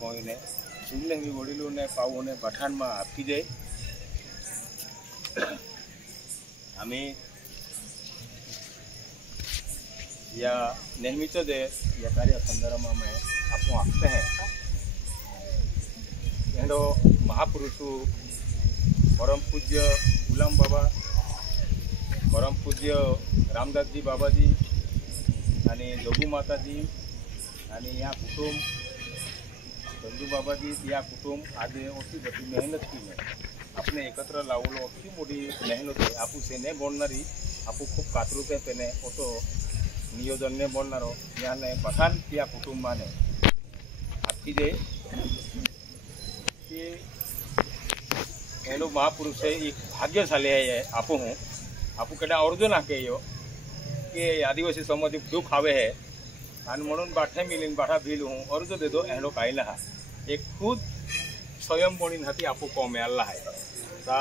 कोईने सुनने भी वडीलों ने पावों ने पठाण में आपकी जाए आम्ही या नेहमीच जे या कार्य संदर्भ में आपण आखते हैं एंडो महापुरुषु परम पूज्य गुलाम बाबा परम पूज्य रामदास जी बाबा जी आणि जोगू माता जी आणि या कुटुंब संजू बाबा जी या कुटुंब आज अशी बड़ी मेहनत की है आपने एकत्र लावलो अशी मोठी मेहनत है आपू से ने बोलणारी आपू खूप कातरुते तेने ओतो नियोजन ने बोलणारो याने बधान या कुटुंबाने आपकी जे कि एनो महापुरुष है एक भाग्यशाली है आपू हूँ आपू कदा अर्जुन आके यो कि आदिवासी समाज दुख आवे है आणि म्हणून बाठे मिलीन बाठा भील हूँ अर्ज दे दो एनो काई ना एक खुद स्वयं बनी हाथी आपू कौमे अल्लाह है ता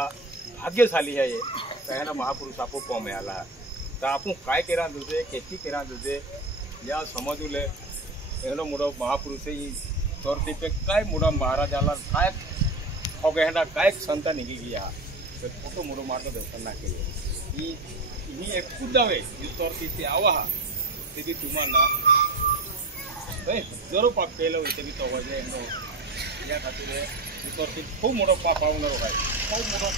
भाग्यशाली है ये कहना महापुरुष आपू कौमे अल्लाह ता आपू काय केरा दुजे खेती केरा दुजे या समजूले एनो मोडो महापुरुष ही तोर पे काय मोडा महाराजाला काय होगेना काय संत निघी गया तर फोटो मोडो मार्गदर्शन ना केले ही एक खुद आवे तोर ते आवा ते भी तुम्हाला जरूर पाप केलं होते मी तो वजह एनो या खातीर तर खूप मोठं पाप आवणार आहे खूप मोठं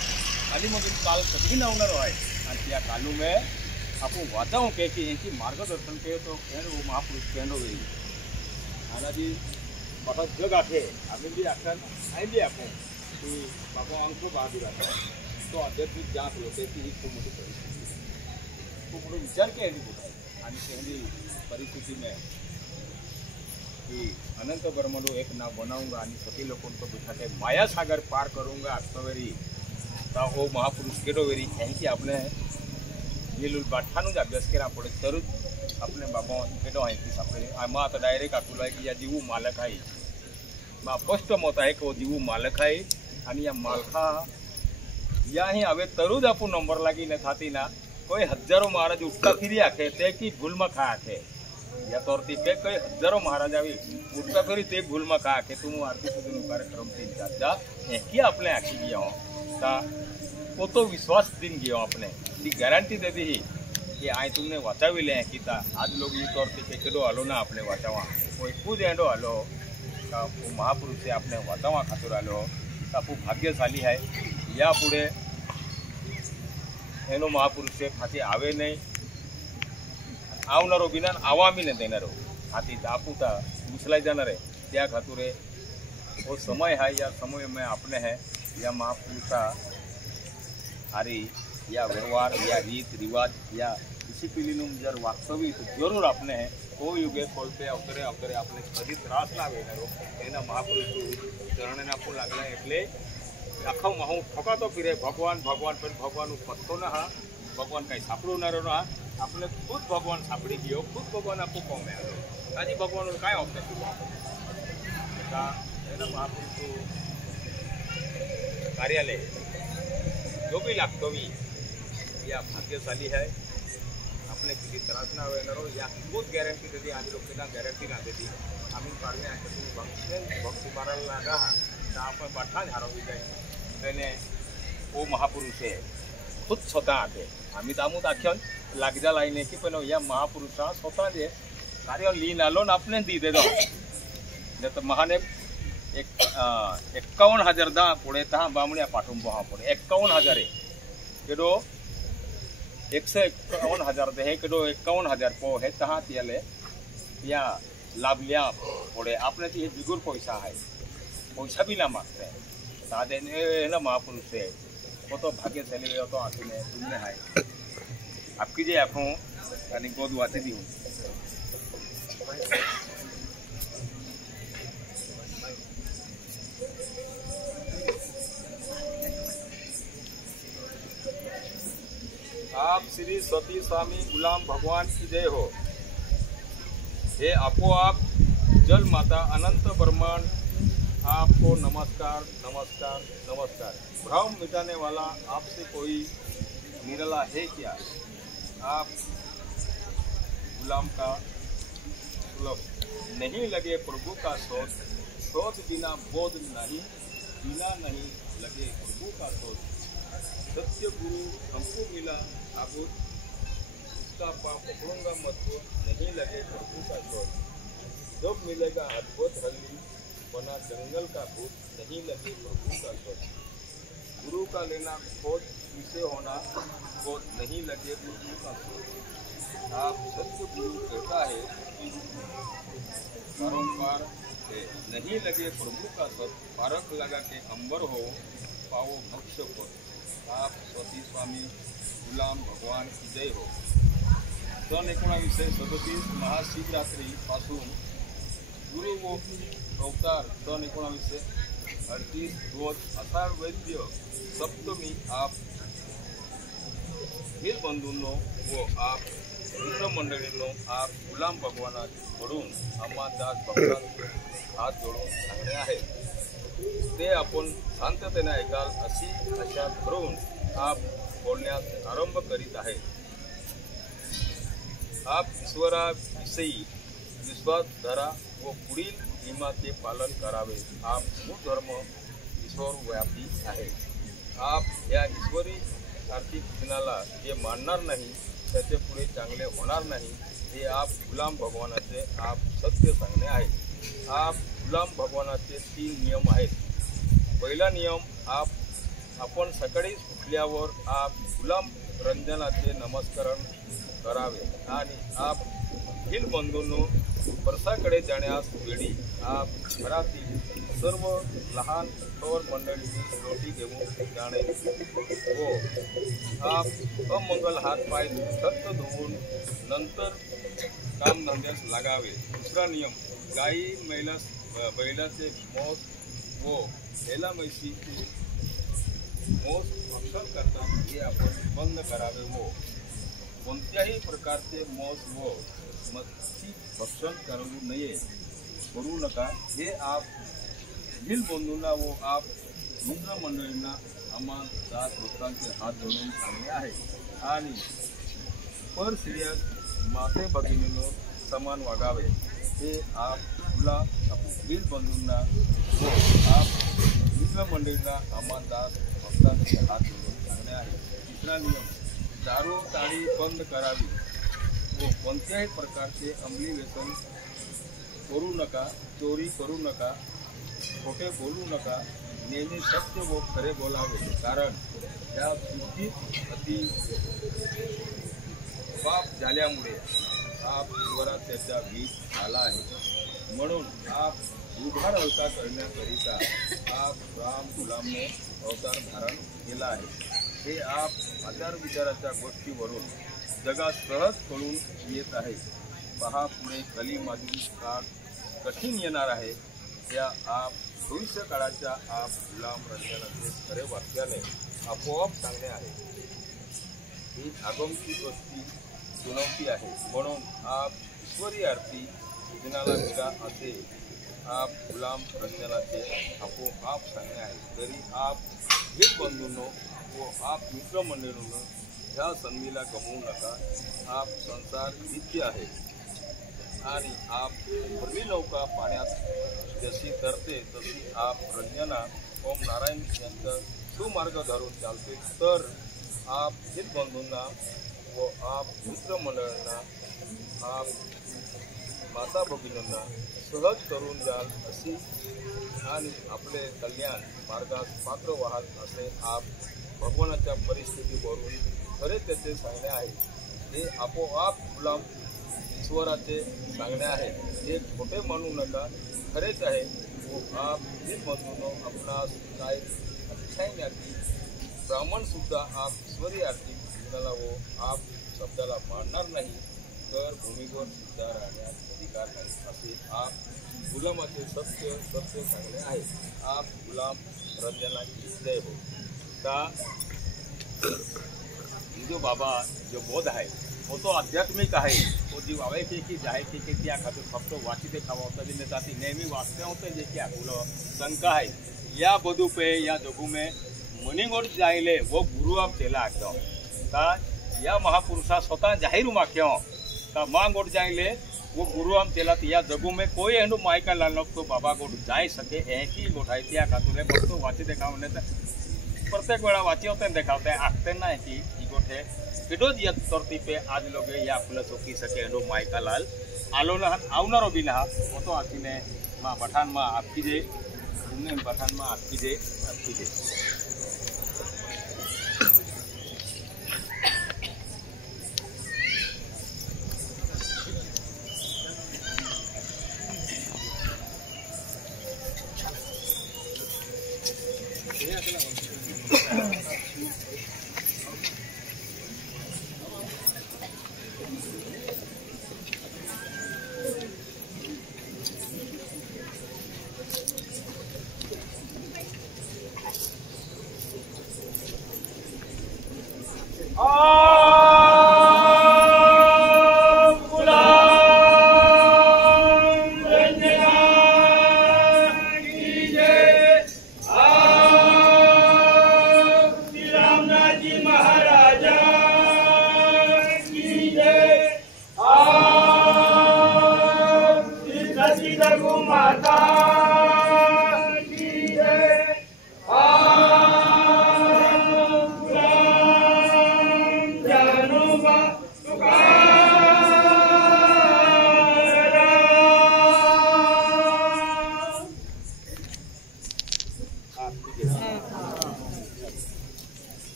खालीमधून काल कधी नावणार आहे आणि त्या कालू में आपण वाचावं के की यांची मार्गदर्शन के तो वो महापुरुष कहनो वेरी आना जी बड़ा जग आखे आम्ही भी आखन आइली आपण की बाबा अंको बहादुर आता तो आध्यात्मिक जात लोटे की ही खूप मोठी परिस्थिती खूप मोठा विचार केली होता आणि त्यांनी परिस्थिती में कि अनंत ब्रह्मलो एक ना बनाऊंगा आणि सती लोगों को बिठा के माया सागर पार करूंगा अक्टोबरी ता वो महापुरुष केडो वेरी यांची आपने येलुल बाठानु ज अभ्यास केला पड़े तरुच अपने बाबा केडो आहे की सापडे आमा आता डायरेक्ट आकुला आहे की या जीवू मालक आहे मा स्पष्ट मत आहे की वो जीवू मालक आहे आणि या मालका या ही हवे तरुज आपू नंबर लागी न थाती ना कोई हजारों महाराज उठता फिरी आखे ते की भूल में खा आखे या तौर पे कई हजारों महाराज आवी उठता फिरी ते भूल में खा आखे तुम आरती सुधी कार्यक्रम तीन चार जा की अपने आखी गया हो ता वो तो विश्वास दिन गया अपने ती गारंटी दे दी कि आई तुमने वाचाविले हैं कि आज लोग ये तौर पे केडो हलो ना अपने वाचावा कोई खुद एंडो हलो का वो महापुरुष से अपने वाचावा खातर हलो आपू भाग्यशाली है या पुढे एनो महापुरुष से हाथी आवे नहीं आवनारो बिना आवामी ने देनारो हाथी आपूता मुसलाई जाणार है त्या खातुरे वो समय है या समय में अपने है या महापुरुषा आरी या व्यवहार या रीत रिवाज या इसी पीढ़ी जर वास्तविक जरूर अपने है वो युगे खोलते अवतरे अवतरे अपने कभी त्रास ना वेनारो एना महापुरुष चरण आपू लागला એટલે आखो महू ठोकातो फिरे भगवान भगवान पर भगवान पत्तो ना हा भगवान कहीं सापड़नारो ना आपने खुद भगवान सापड़ी गयो खुद भगवान आपको कौमे आलो आज भगवान काय होते महापुरुष कार्यालय जो भी लागतो भी या भाग्यशाली है अपने किसी त्रास ना वेनारो या खुद गॅरंटी देती आम्ही लोकांना गॅरंटी ना देती आम्ही पारणे आहे तुम्ही भक्ती मारायला लागा तर आपण बाठान हरवली जाईल त्याने वो महापुरुष है खुद स्वतः आते आम्ही तामूत आख्यान लागजा लाईने की पण या महापुरुषा स्वतः जे कार्य लीन आलो ना आपने दी दे दो नाही तर महाने 51,000 दा पुढे तहा बामण्या पाठवून बहा पुढे 51,000 केडो 151,000 दे हे केडो 51,000 पो हे तहा तियाले या लाभ लिया पुढे आपने ती बिगुर पैसा है पैसा भी ना मागते साधे ना महापुरुष है वो तो भाग्यशाली हो तो आखिर तुमने है आपकी जे आपको यानी गोद वाते दी आप श्री सती स्वामी गुलाम भगवान की जय हो। हे आपो आप जल माता अनंत ब्रह्मांड आपको नमस्कार नमस्कार नमस्कार। भ्रम मिटाने वाला आपसे कोई निराला है क्या? आप गुलाम का सुलभ नहीं लगे प्रभु का सोच शोध बिना बोध नहीं, बिना नहीं लगे प्रभु का शोध। सत्य गुरु हमको मिला आबूद, उसका पाँव पकड़ूंगा मजबूत, नहीं लगे प्रभु का शोध। जब मिलेगा अद्भुत हल्ली, बना जंगल का भूत, नहीं लगे प्रभु का शोध। गुरु का लेना खोज, इसे होना खोज, नहीं लगे प्रभु का शोध। आप सत्य गुरु कहता है कि बारंबार है, नहीं लगे प्रभु का शोध। पारख लगा के अंबर हो, पाओ मोक्ष पद। आप सती स्वामी गुलाम भगवान की जय हो। सन 1937 महाशिवरात्री पासून गुरु व अवतार सन 1938 रोज आषाढ वैद्य सप्तमी आप वीर बंधूंनो व आप मित्रमंडळींनो आप गुलाम भगवानाकडून आम्हा दास भक्तांचे हात जोडून सांगणे आहे ते आपण शांततेने ऐकाल अशी आशा करून आप बोलण्यास आरंभ करीत आहे। आप ईश्वराविषयी विश्वास धरा व पुढील नियमाचे पालन करावे। आप मूळ धर्म ईश्वरव्यापी आहे। आप या ईश्वरी आर्थिक दिनाला जे मानणार नाही त्याचे पुढे चांगले होणार नाही हे आप गुलाम भगवानाचे आप सत्य सांगणे आहे। आप गुलाम भगवानाचे 3 नियम आहेत। पहिला नियम आपण सकाळी उठल्यावर आप गुलाम रंजनाचे नमस्कार करावे आणि आप हिल बंधूंनो परसाकडे जाण्यास वेळी आप घरातील सर्व लहान थोर मंडळींनी रोटी घेऊन जाणे व आप अमंगल हात पाय स्वच्छ धुवून नंतर कामधंद्यास लागावे। दुसरा नियम गाई बैलाचे मोस व हेला म्हशीचे मोस भक्षण करतात हे आपण बंद करावे व कोणत्याही प्रकारचे मोस व मच्छी भक्षण करू नका हे आप दिल बंधूंना व आप मित्रमंडळींना आम्हा दास भक्तांचे हात जोडून सांगणे आहे आणि पर स्त्रियास माते भगिनींनो समान वागावे हे आप दिल बंधूंना व आप मित्रमंडळींना आम्हा दास भक्तांचे हात जोडून सांगणे आहे। तिसरा नियम दारू ताडी बंद करावी व कोणत्याही प्रकारचे अंमली व्यसन करू नका, चोरी करू नका, खोटे बोलू नका, नेहमी सत्य व खरे बोलावे कारण या सृष्टीत अति पाप झाल्यामुळे आप ईश्वरात त्याचा भीत आला आहे। म्हणून आप उभार हलका करण्याकरिता आप राम गुलामने अवतार धारण केला आहे। हे आप आचार विचाराच्या गोष्टीवरून जगात सहज कळून येत आहे। पहा पुढे कलीमागील काळ कठीण येणार आहे त्या आप भविष्य काळाच्या आप गुलाम रंजनाचे खरे वाक्याने आपोआप सांगणे आहे। ही आगमची गोष्टी सुनावती आहे म्हणून आप ईश्वरी आरती दिनाला मिळा असे आप गुलाम रंजनाचे आपोआप सांगणे आहे। तरी आप वीर बंधूंनो व आप मित्रमंडळींनो ह्या संधीला गमवू नका। आप संसार नित्य आहे आणि आप भरली नौका पाण्यात जशी तरते तशी आप रंजना ओम नारायण यांचा सुमार्ग धरून चालते तर आप हित बंधूंना व आप मित्रमंडळांना आप माता भगिनींना सहज करून जाल अशी आणि आपले कल्याण मार्गात पात्र वाहत असे आप भगवानाच्या परिस्थितीवरून खरे त्याचे सांगणे आहे। हे आपोआप गुलाम ईश्वराचे सांगणे आहे। हे खोटे मानू नका, खरेच आहे व आप हित बंधूंनो आपणास काय अतिशय ज्ञाती ब्राह्मण सुद्धा आप ईश्वरी आरती दिनाला व आप शब्दाला मानणार नाही तर भूमीवर सुद्धा राहण्यास अधिकार नाही असे आप गुलामाचे सत्य सांगणे आहे। आप गुलाम रंजना की जय हो। का जो बाबा जो बोध है वो तो आध्यात्मिक है। वो जी वावायचे की जायचे की त्या खातर फक्त वाचिते खावा नेताती नेहमी वाचते होते जे क्या बोलो शंका है या बधु पे या जगू में मनीगोड जाइले वो गुरु आप चेला आख्यो का या महापुरुषा स्वतः जाहीर माख्यो का माँ गोड जाइले वो गुरु हम तेला या जगू में कोई एंडू माइका लाल तो बाबा को जाई सके ऐकी गोठाई त्या खातुरे फक्त वाची देखावने तर प्रत्येक वेळा वाची होते देखावते आखते ना की ई गोठे किडो दिया तरती पे आज लोग या आपलं चौकी सके एंडू माइका लाल आलो ना आवनारो बी ना वो तो आखीने मां पठान मां आपकी जे पठान मां आपकी जे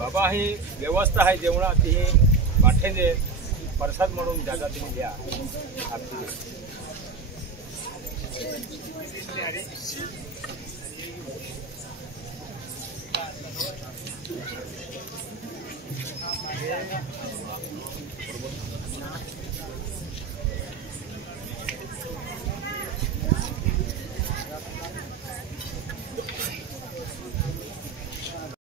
बाबा ही व्यवस्था आहे जेवणात ती पाठेंजे प्रसाद म्हणून जागा तुम्ही द्या